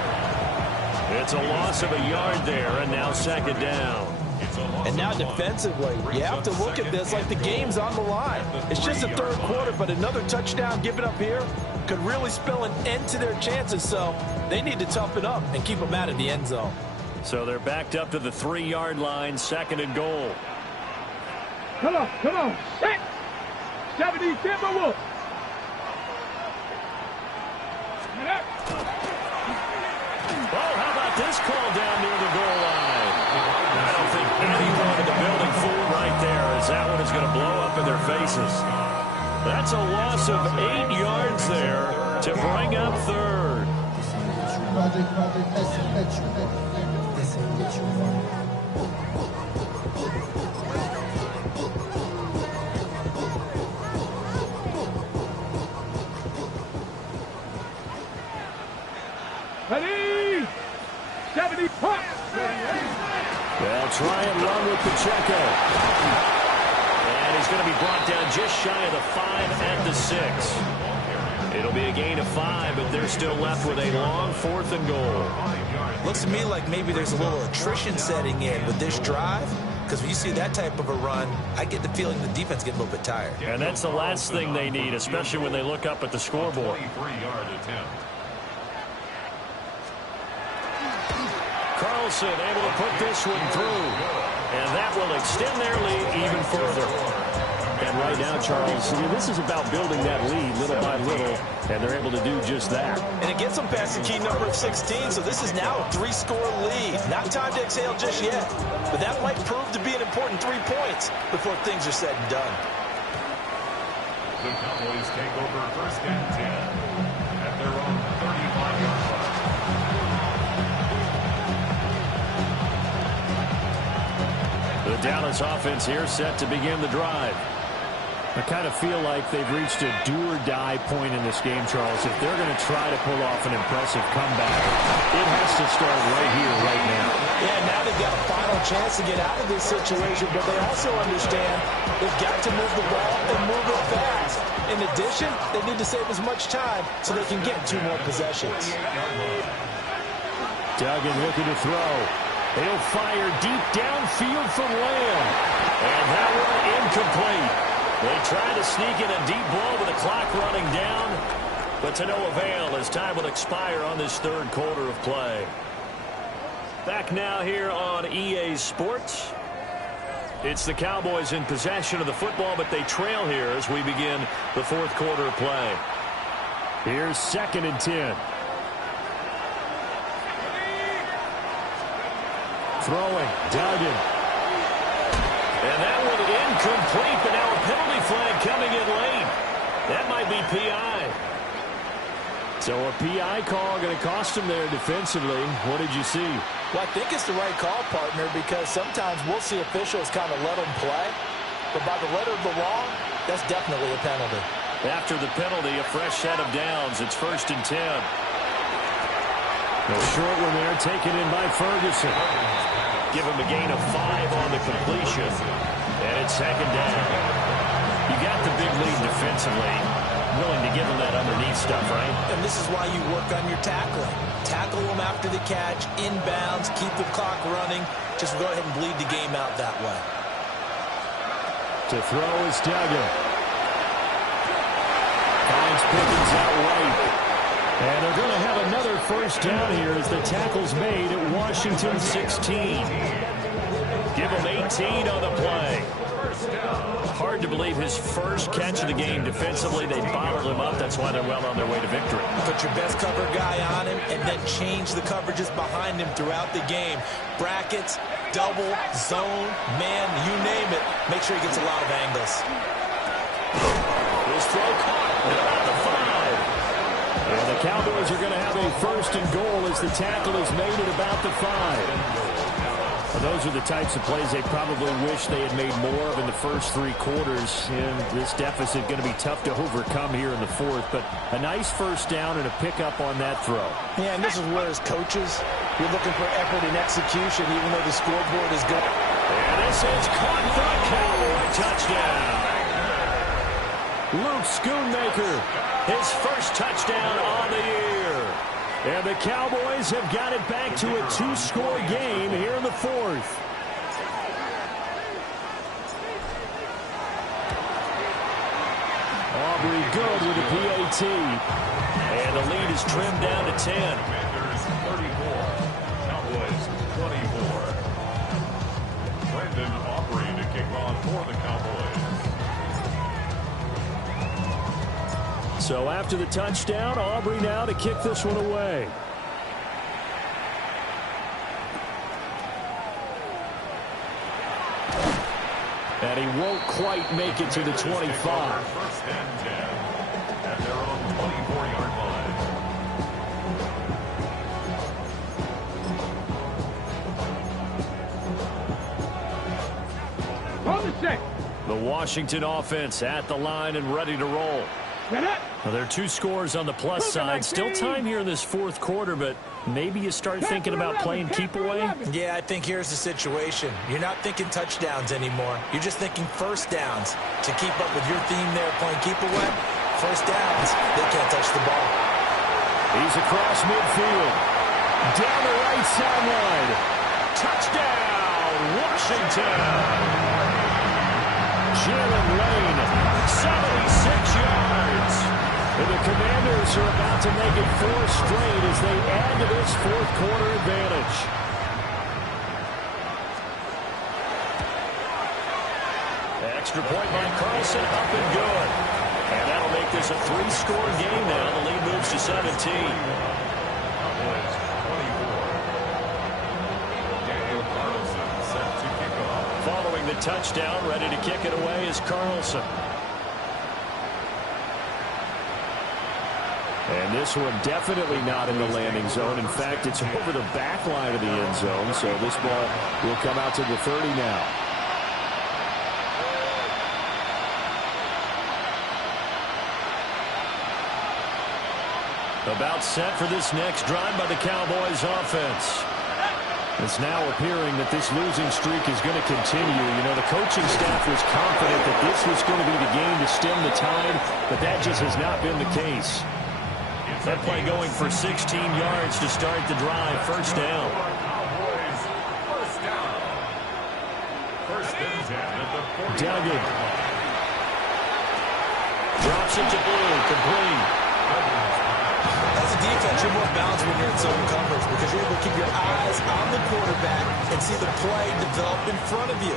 It's a loss of a yard there, and now 2nd down. And now defensively, you have to look at this like the game's on the line. It's just the 3rd quarter, but another touchdown given up here could really spell an end to their chances. So they need to toughen up and keep them out of the end zone. So they're backed up to the 3-yard line, 2nd and goal. Come on, come on. Set. 70 Timberwolves. Oh, how about this call down near the goal line? I don't think anyone in the building fooled right there, as that one is going to blow up in their faces. That's a loss of 8 yards there to bring up 3rd. Ready? 70 points. They'll try and run with Pacheco. And he's going to be brought down just shy of the 5 at the 6. It'll be a gain of 5, but they're still left with a long 4th and goal. Looks to me like maybe there's a little attrition setting in with this drive. Because when you see that type of a run, I get the feeling the defense getting a little bit tired. And that's the last thing they need, especially when they look up at the scoreboard. 23-yard attempt. Carlson able to put this one through. And that will extend their lead even further. And right now, Charles, this is about building that lead little by little, and they're able to do just that. And it gets them past the key number of 16, so this is now a 3-score lead. Not time to exhale just yet, but that might prove to be an important 3 points before things are said and done. The Cowboys take over 1st and 10 at their own 35-yard line. The Dallas offense here set to begin the drive. I kind of feel like they've reached a do-or-die point in this game, Charles. If they're going to try to pull off an impressive comeback, it has to start right here, right now. Yeah, now they've got a final chance to get out of this situation, but they also understand they've got to move the ball and move it fast. In addition, they need to save as much time so they can get 2 more possessions. Duggan looking to throw. He'll fire deep downfield from Lamb. And that one incomplete. They try to sneak in a deep ball with the clock running down, but to no avail as time will expire on this 3rd quarter of play. Back now here on EA Sports. It's the Cowboys in possession of the football, but they trail here as we begin the 4th quarter of play. Here's 2nd and 10. Throwing, Duggan. And that one incomplete, but now a penalty flag coming in late. That might be PI. So a PI call going to cost him there defensively. What did you see? Well, I think it's the right call, partner, because sometimes we'll see officials kind of let them play. But by the letter of the law, that's definitely a penalty. After the penalty, a fresh set of downs. It's 1st and 10. A short one there taken in by Ferguson. Give him a gain of 5 on the completion. And it's 2nd down. You got the big lead defensively. Willing to give him that underneath stuff, right? And this is why you work on your tackling. Tackle them after the catch, inbounds, keep the clock running. Just go ahead and bleed the game out that way. To throw is Duggan. Finds Pickens out right. And they're going to have another 1st down here as the tackle's made at Washington 16. Give him 18 on the play. Hard to believe his first catch of the game defensively. They bottled him up. That's why they're well on their way to victory. Put your best cover guy on him and then change the coverages behind him throughout the game. Brackets, double, zone, man, you name it. Make sure he gets a lot of angles. His throw caught at about the 5. And the Cowboys are going to have a 1st and goal as the tackle is made at about the 5. Well, those are the types of plays they probably wish they had made more of in the first 3 quarters. And this deficit going to be tough to overcome here in the 4th. But a nice 1st down and a pickup on that throw. Yeah, and this is where as coaches, you're looking for effort and execution, even though the scoreboard is good. And this is caught for a Cowboy touchdown. Luke Schoonmaker, his 1st touchdown on the year. And the Cowboys have got it back to a 2-score game here in the 4th. Aubrey good with a PAT. And the lead is trimmed down to 10. Commanders 34, Cowboys 24. Brandon Aubrey to kick off for the Cowboys. So after the touchdown, Aubrey now to kick this one away. And he won't quite make it to the 25. 1st and 10 at their own 24-yard line. Hold the set. The Washington offense at the line and ready to roll. Well, there are 2 scores on the plus side. Still time here in this 4th quarter, but maybe you start thinking about playing keep away? Yeah, I think here's the situation. You're not thinking touchdowns anymore. You're just thinking 1st downs. To keep up with your theme there, playing keep away, 1st downs, they can't touch the ball. He's across midfield. Down the right sideline. Touchdown, Washington. Jalen Lane, 76 yards. And the Commanders are about to make it 4 straight as they add to this 4th quarter advantage. Extra point by Carlson, up and good. And that'll make this a 3-score game now. The lead moves to 17. Cowboys 24. Daniel Carlson set to kick off. Following the touchdown, ready to kick it away is Carlson. And this one definitely not in the landing zone. In fact, it's over the back line of the end zone. So this ball will come out to the 30 now. About set for this next drive by the Cowboys offense. It's now appearing that this losing streak is going to continue. You know, the coaching staff was confident that this was going to be the game to stem the tide, but that just has not been the case. That play going for 16 yards to start the drive. First down. Duggan. Drops it to Blue. Complete. As a defense, you're more balanced when you're in zone coverage because you're able to keep your eyes on the quarterback and see the play develop in front of you.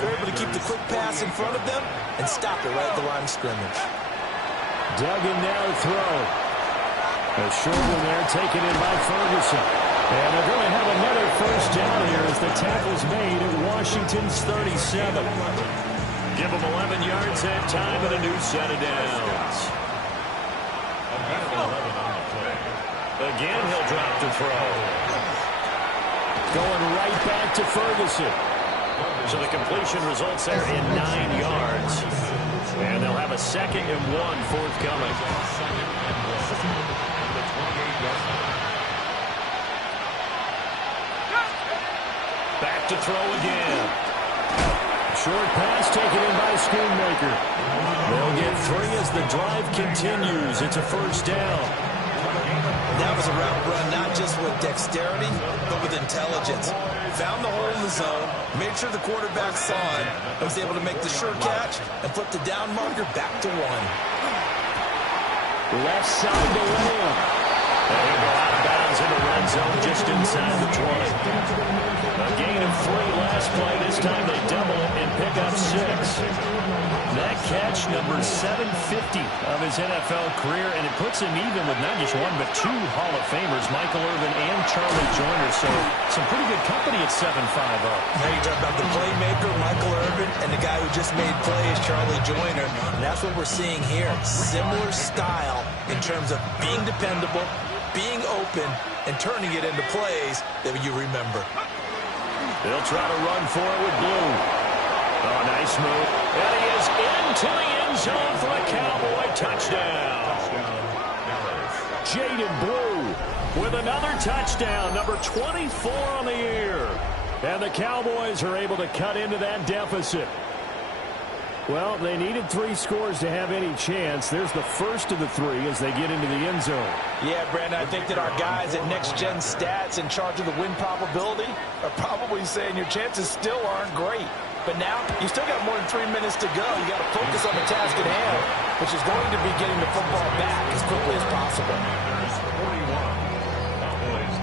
You're able to keep the quick pass in front of them and stop it right at the line of scrimmage. Duggan now to throw. A short one there taken in by Ferguson. And they're going to have another first down here as the tackle's made at Washington's 37. Give them 11 yards that time and a new set of downs. Again, he'll drop to throw. Going right back to Ferguson. So the completion results there in 9 yards. And they'll have a 2nd and 1 forthcoming. Back to throw again. Short pass taken in by Schoonmaker. They'll get 3 as the drive continues. It's a first down. That was a route run not just with dexterity, but with intelligence. Found the hole in the zone, made sure the quarterback saw it, and was able to make the sure catch and flip the down marker back to 1. Left side to Lamb. And he'll go out of bounds in the red zone just inside the 20. A gain of 3 last play. This time they double and pick up 6. That catch, number 750 of his NFL career, and it puts him even with not just 1 but 2 Hall of Famers, Michael Irvin and Charlie Joyner. So some pretty good company at 7'5". Now you talk about the playmaker, Michael Irvin, and the guy who just made plays, Charlie Joyner. And that's what we're seeing here. Similar style in terms of being dependable, being open, and turning it into plays that you remember. They'll try to run for it with Blue. Oh, nice move. And he is into the end zone for a Cowboy touchdown. Jaden Blue with another touchdown, number 24 on the year. And the Cowboys are able to cut into that deficit. Well, they needed 3 scores to have any chance. There's the first of the 3 as they get into the end zone. Yeah, Brandon, I think that our guys at Next Gen Stats in charge of the win probability are probably saying your chances still aren't great. But now, you still got more than 3 minutes to go. You got to focus on the task at hand, which is going to be getting the football back as quickly as possible. 41. Cowboys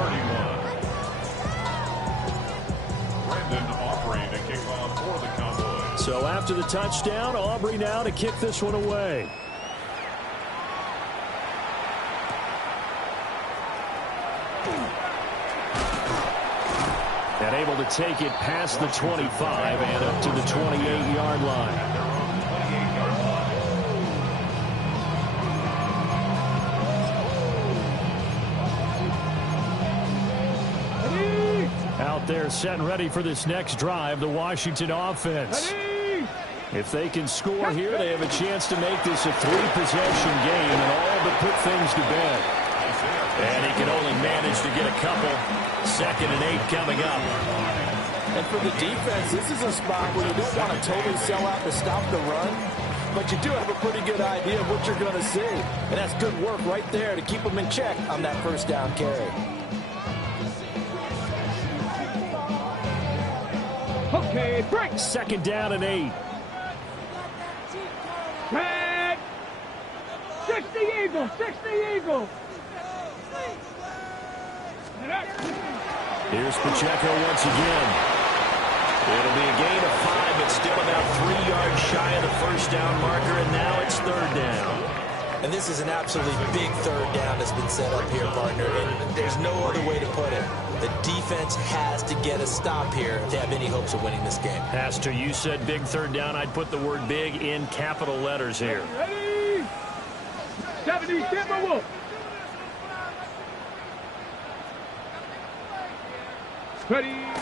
31. Brandon Aubrey to kick off for the Cowboys. So after the touchdown, Aubrey now to kick this one away. And able to take it past the 25 and up to the 28-yard line. Out there set and ready for this next drive, the Washington offense. If they can score here, they have a chance to make this a 3-possession game and all but put things to bed. And he can only manage to get a couple. 2nd and 8 coming up. And for the defense, this is a spot where you don't want to totally sell out to stop the run, but you do have a pretty good idea of what you're going to see. And that's good work right there to keep them in check on that first down carry. Okay, break. 2nd down and 8. Red. 60 Eagles, 60 Eagles. Here's Pacheco once again. It'll be a gain of 5, but still about 3 yards shy of the first down marker, and now it's 3rd down. And this is an absolutely big 3rd down that's been set up here, partner, and there's no other way to put it. The defense has to get a stop here to have any hopes of winning this game. Pastor, you said big 3rd down. I'd put the word big in capital letters here. Ready? 70 Timberwolves. Ready. And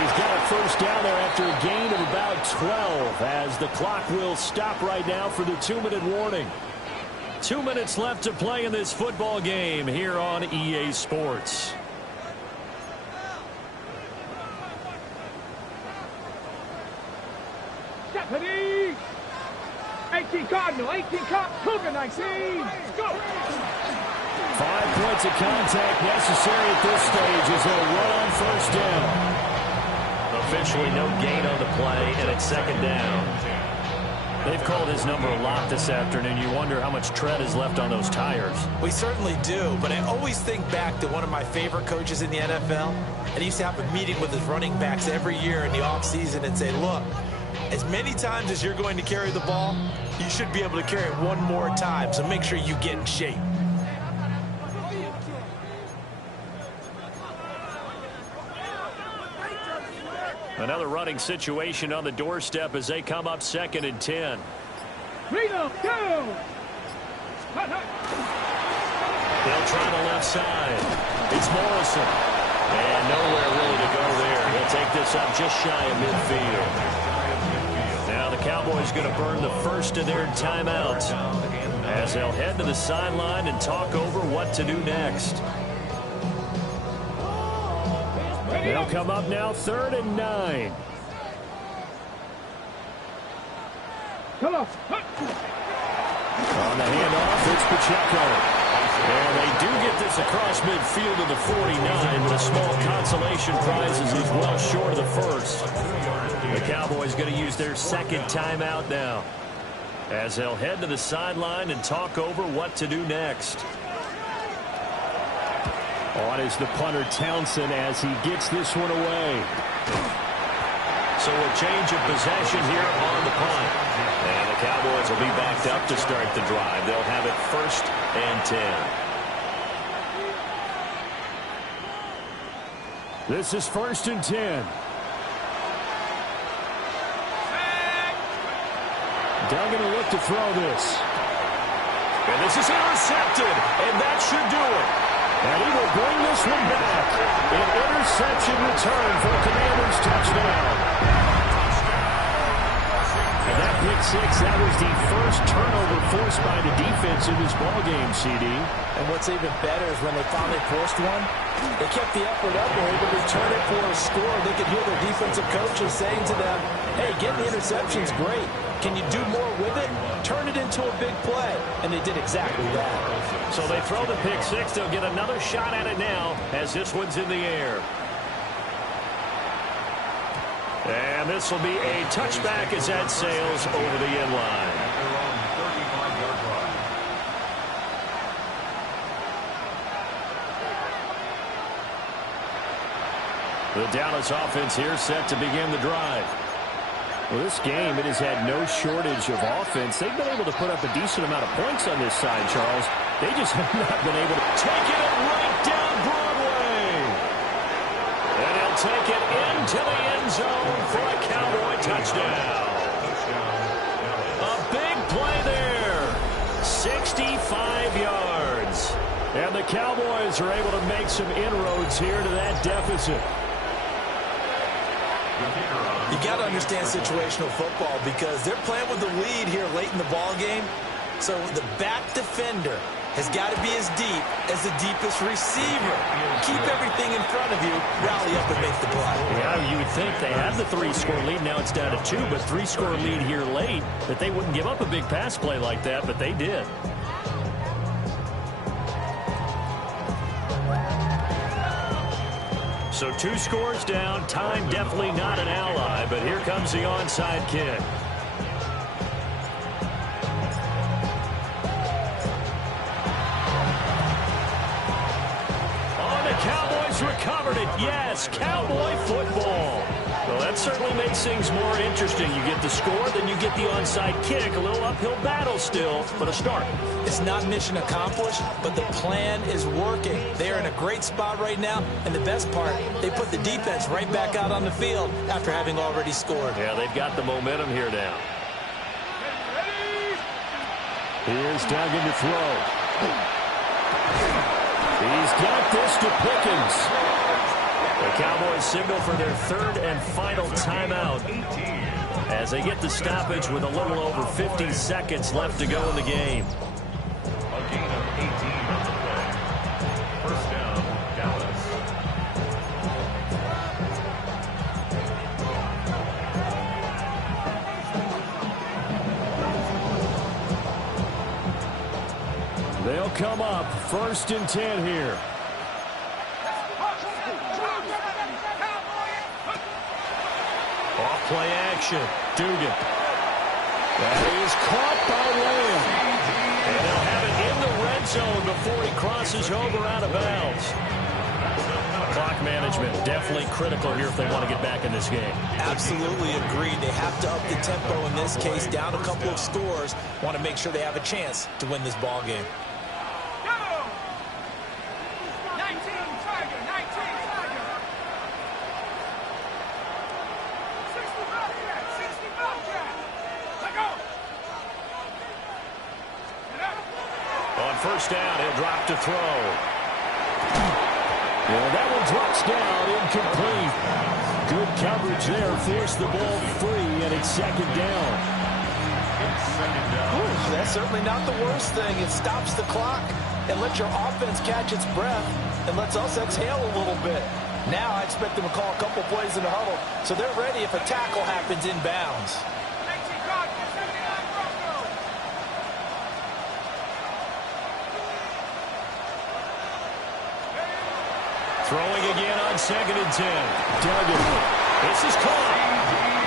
he's got a first down there after a gain of about 12 as the clock will stop right now for the 2-minute warning. 2 minutes left to play in this football game here on EA Sports. Stephanie! 18 Cardinal, 18 Cougar 19. Go! 5 points of contact necessary at this stage as they'll run on first down. Officially no gain on the play, and it's second down. They've called his number a lot this afternoon. You wonder how much tread is left on those tires. We certainly do, but I always think back to one of my favorite coaches in the NFL, and he used to have a meeting with his running backs every year in the offseason and say, look, as many times as you're going to carry the ball, you should be able to carry it one more time, so make sure you get in shape. Another running situation on the doorstep as they come up 2nd and 10. Freedom, go! They'll try the left side. It's Morrison. And nowhere really to go there. He'll take this up just shy of midfield. Now the Cowboys going to burn the first of their timeouts as they'll head to the sideline and talk over what to do next. They'll come up now 3rd and 9. Come on. On the handoff, it's Pacheco. And they do get this across midfield to the 49, but a small consolation prize as he's well short of the first. The Cowboys going to use their second timeout now as they'll head to the sideline and talk over what to do next. On is the punter Townsend as he gets this one away. So a change of possession here on the punt. And the Cowboys will be backed up to start the drive. They'll have it 1st and 10. This is 1st and 10. Doug going to look to throw this. And this is intercepted. And that should do it. And he will bring this one back. An interception return for a Commanders touchdown. And that pick six, that was the first turnover forced by the defense in this ballgame, CD. And what's even better is when they finally forced one, they kept the effort up and were able to return it for a score. They could hear their defensive coaches saying to them, hey, getting the interception's great. Can you do more with it? Turn it into a big play. And they did exactly that. So they throw the pick six. They'll get another shot at it now as this one's in the air. And this will be a touchback as that sails over the end line. The Dallas offense here set to begin the drive. Well, this game, it has had no shortage of offense. They've been able to put up a decent amount of points on this side, Charles. They just have not been able to take it right down Broadway. And he'll take it into the end zone for a Cowboy touchdown. A big play there. 65 yards. And the Cowboys are able to make some inroads here to that deficit. You got to understand situational football because they're playing with the lead here late in the ball game. So the back defender has got to be as deep as the deepest receiver. Keep everything in front of you, rally up and make the play. Yeah, you would think they have the 3-score lead. Now it's down to 2, but 3-score lead here late, that they wouldn't give up a big pass play like that, but they did. So 2 scores down. Time definitely not an ally, but here comes the onside kick. Oh, the Cowboys recovered it. Yes, Cowboy football. Well, that certainly makes things more interesting. You get the score, then you get the onside kick. A little uphill battle still, but a start. It's not mission accomplished, but the plan is working. They're in a great spot right now, and the best part, they put the defense right back out on the field after having already scored. Yeah, they've got the momentum here now. Here's Duggan to throw. He's got this to Pickens. The Cowboys signal for their third and final timeout as they get the stoppage with a little over 50 seconds left to go in the game. A gain of 18 on the play. First down, Dallas. They'll come up 1st and 10 here. Off play action. Dugan. That is caught by Lamb. And they'll have it in the red zone before he crosses over out of bounds. Clock management definitely critical here if they want to get back in this game. Absolutely agreed. They have to up the tempo in this case, down a couple of scores. Want to make sure they have a chance to win this ball game. On first down, he'll drop to throw. And that one drops down, incomplete. Good coverage there, forced the ball free, and it's 2nd down. Ooh, that's certainly not the worst thing. It stops the clock and lets your offense catch its breath and lets us exhale a little bit. Now I expect them to call a couple plays in the huddle so they're ready if a tackle happens inbounds. Throwing again on 2nd and 10. Duggan. This is caught.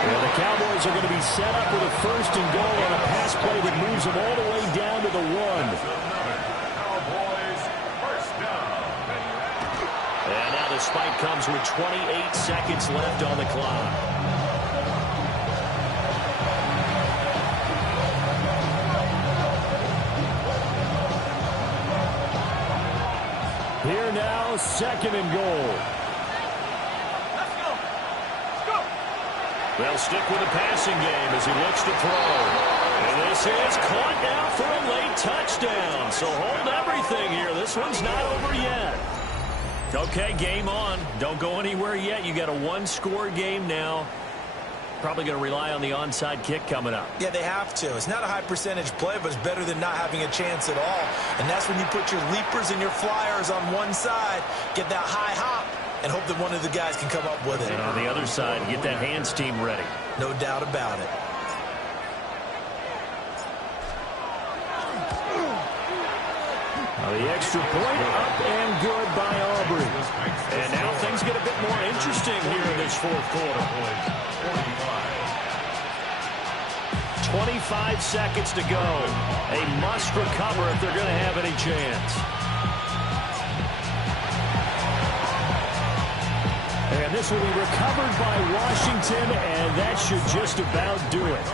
And the Cowboys are going to be set up with a 1st and goal on a pass play that moves them all the way down to the 1. Cowboys first down. And now the spike comes with 28 seconds left on the clock. Here now, 2nd and goal. Let's go. Let's go. They'll stick with the passing game as he looks to throw. And this is caught now for a late touchdown. So hold everything here. This one's not over yet. Okay, game on. Don't go anywhere yet. You got a 1-score game now. Probably going to rely on the onside kick coming up. Yeah, they have to. It's not a high percentage play, but it's better than not having a chance at all. And that's when you put your leapers and your flyers on one side, get that high hop, and hope that one of the guys can come up with it. And on the other side, get that hands team ready. No doubt about it. The extra point up and good by Aubrey. And now things get a bit more interesting here in this 4th quarter. 25 seconds to go. A must recover if they're going to have any chance. And this will be recovered by Washington, and that should just about do it.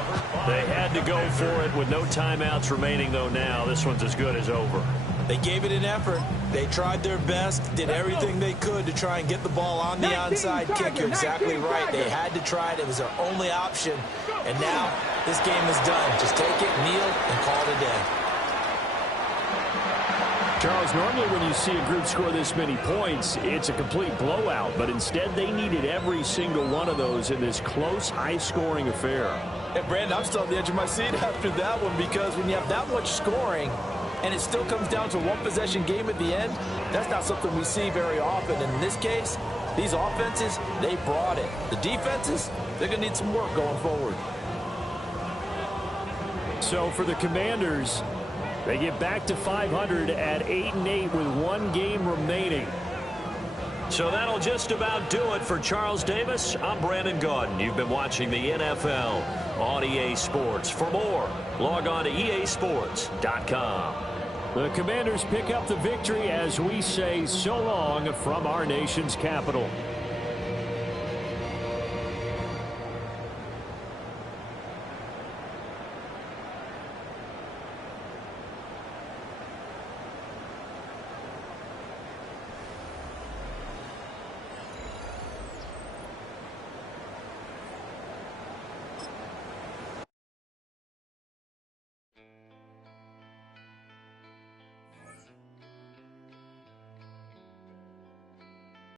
They had to go for it with no timeouts remaining, though now. This one's as good as over. They gave it an effort. They tried their best, did everything they could to try and get the ball on the onside kick. You're exactly right. They had to try it. It was their only option. And now this game is done. Just take it, kneel, and call it a day. Charles, normally when you see a group score this many points, it's a complete blowout. But instead, they needed every single one of those in this close, high-scoring affair. Hey, Brandon, I'm still on the edge of my seat after that one because when you have that much scoring and it still comes down to a one-possession game at the end, that's not something we see very often. And in this case, these offenses, they brought it. The defenses, they're going to need some work going forward. So for the Commanders, they get back to 500 at 8-8 with 1 game remaining. So that'll just about do it for Charles Davis. I'm Brandon Gaudin. You've been watching the NFL on EA Sports. For more, log on to easports.com. The Commanders pick up the victory as we say so long from our nation's capital.